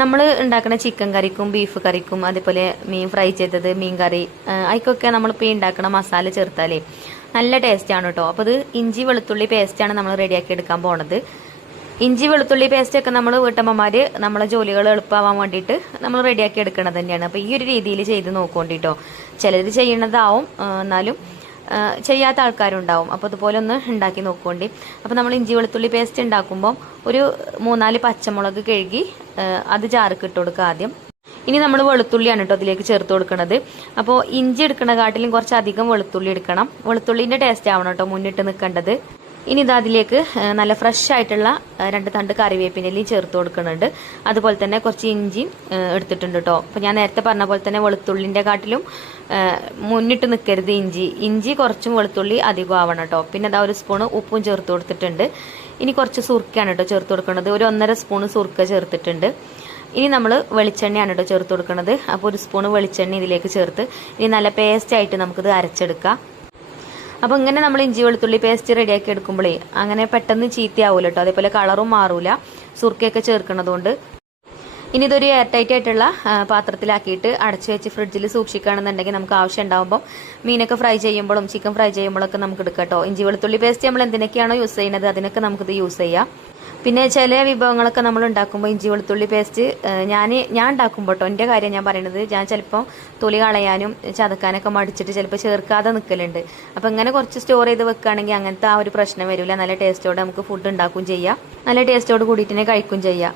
നമ്മൾ ഉണ്ടാക്കുന്ന chicken കറിക്കും beef കറിക്കും അതേപോലെ മീൻ ഫ്രൈ ചെയ്തത് മീൻ കറി അതിക്കൊക്കെ നമ്മളിപ്പോൾ ഉണ്ടാക്കുന്ന മസാല ചേർത്താലേ നല്ല ടേസ്റ്റാണ് കേട്ടോ അപ്പോൾ ഇത് ഇഞ്ചി വെളുത്തുള്ളി പേസ്റ്റാണ് നമ്മൾ റെഡിയാക്കി എടുക്കാൻ പോണത്. ഇഞ്ചി വെളുത്തുള്ളി പേസ്റ്റ് ഒക്കെ നമ്മൾ വീട്ടമ്മമാര് നമ്മളെ ജോലികൾ എളുപ്പമാവാൻ വേണ്ടിയിട്ട് നമ്മൾ റെഡിയാക്കി എടുക്കണത് തന്നെയാണ്. അപ്പോൾ ഈ ഒരു രീതിയിൽ ചെയ്ത് നോക്കൊണ്ടിട്ടോ ചിലർ ചെയ്യണതാവും എന്നാലും ചെയ്യാത്ത ആൾക്കാരുണ്ടാവും. അപ്പോൾ അതുപോലെ ഒന്ന് ഉണ്ടാക്കി നോക്കുകൊണ്ടി അപ്പോൾ നമ്മൾ ഇഞ്ചി വെളുത്തുള്ളി പേസ്റ്റ് ഉണ്ടാക്കുമ്പോൾ ഒരു മൂന്നാൽ പച്ചമുളക് കഴുകി അത് ജാർക്ക് ഇട്ട് കൊടുക്കുക ആദ്യം. ഇനി നമ്മൾ വെളുത്തുള്ളിയാണ് കേട്ടോ അതിലേക്ക് ചേർത്ത് കൊടുക്കുന്നത് അപ്പോൾ ഇഞ്ചി എടുക്കണ കാട്ടിലും കുറച്ചധികം വെളുത്തുള്ളി എടുക്കണം. വെളുത്തുള്ളിന്റെ ടേസ്റ്റ് ആവണം കേട്ടോ മുന്നിട്ട് നിൽക്കേണ്ടത്. ഇനി ഇത് അതിലേക്ക് നല്ല ഫ്രഷ് ആയിട്ടുള്ള രണ്ട് തണ്ട് കറിവേപ്പിനെല്ലാം ചേർത്ത് കൊടുക്കുന്നുണ്ട്. അതുപോലെ തന്നെ കുറച്ച് ഇഞ്ചിയും എടുത്തിട്ടുണ്ട് കേട്ടോ അപ്പോൾ ഞാൻ നേരത്തെ പറഞ്ഞ പോലെ തന്നെ വെളുത്തുള്ളിന്റെ കാട്ടിലും മുന്നിട്ട് നിൽക്കരുത് ഇഞ്ചി. ഇഞ്ചി കുറച്ചും വെളുത്തുള്ളി അധികം ആവണം കേട്ടോ പിന്നെ അതാ ഒരു സ്പൂണ് ഉപ്പും ചേർത്ത് കൊടുത്തിട്ടുണ്ട്. ഇനി കുറച്ച് സുർക്കയാണ് കേട്ടോ ചേർത്ത് കൊടുക്കുന്നത്. ഒരു ഒന്നര സ്പൂണ് സുർക്ക ചേർത്തിട്ടുണ്ട്. ഇനി നമ്മൾ വെളിച്ചെണ്ണയാണ് കേട്ടോ ചേർത്ത് കൊടുക്കുന്നത്. അപ്പോൾ ഒരു സ്പൂണ് വെളിച്ചെണ്ണ ഇതിലേക്ക് ചേർത്ത് ഇനി നല്ല പേസ്റ്റ് ആയിട്ട് നമുക്കിത് അരച്ചെടുക്കാം. അപ്പോൾ ഇങ്ങനെ നമ്മൾ ഇഞ്ചി വെളുത്തുള്ളി പേസ്റ്റ് റെഡിയാക്കി എടുക്കുമ്പോഴേ അങ്ങനെ പെട്ടെന്ന് ചീത്തയാവൂല കേട്ടോ അതേപോലെ കളറും മാറൂല. സുർക്കയൊക്കെ ചേർക്കുന്നതുകൊണ്ട് ഇനി ഇതൊരു എയർ ടൈറ്റ് ആയിട്ടുള്ള പാത്രത്തിലാക്കിയിട്ട് അടച്ചു വെച്ച് ഫ്രിഡ്ജിൽ സൂക്ഷിക്കുകയാണെന്നുണ്ടെങ്കിൽ നമുക്ക് ആവശ്യം ഉണ്ടാകുമ്പോൾ മീനൊക്കെ ഫ്രൈ ചെയ്യുമ്പോഴും ചിക്കൻ ഫ്രൈ ചെയ്യുമ്പോഴൊക്കെ നമുക്ക് എടുക്കാം കേട്ടോ ഇഞ്ചി വെളുത്തുള്ളി പേസ്റ്റ് നമ്മൾ എന്തിനൊക്കെയാണോ യൂസ് ചെയ്യുന്നത് അതിനൊക്കെ നമുക്കിത് യൂസ് ചെയ്യാം. പിന്നെ ചില വിഭവങ്ങളൊക്കെ നമ്മൾ ഉണ്ടാക്കുമ്പോൾ ഇഞ്ചി വെളുത്തുള്ളി പേസ്റ്റ് ഞാൻ ഞാൻ ഉണ്ടാക്കുമ്പോൾ കേട്ടോ എന്റെ കാര്യം ഞാൻ പറയുന്നത് ഞാൻ ചിലപ്പോൾ തൊലി കളയാനും ചതക്കാനൊക്കെ മടിച്ചിട്ട് ചിലപ്പോൾ ചേർക്കാതെ നിൽക്കലുണ്ട് അപ്പോൾ ഇങ്ങനെ കുറച്ച് സ്റ്റോർ ചെയ്ത് വെക്കുകയാണെങ്കിൽ അങ്ങനത്തെ ആ ഒരു പ്രശ്നം വരില്ല നല്ല ടേസ്റ്റോടെ നമുക്ക് ഫുഡ് ഉണ്ടാക്കുകയും ചെയ്യാം. നല്ല ടേസ്റ്റോട് കൂടിയിട്ട് തന്നെ കഴിക്കുകയും ചെയ്യാം.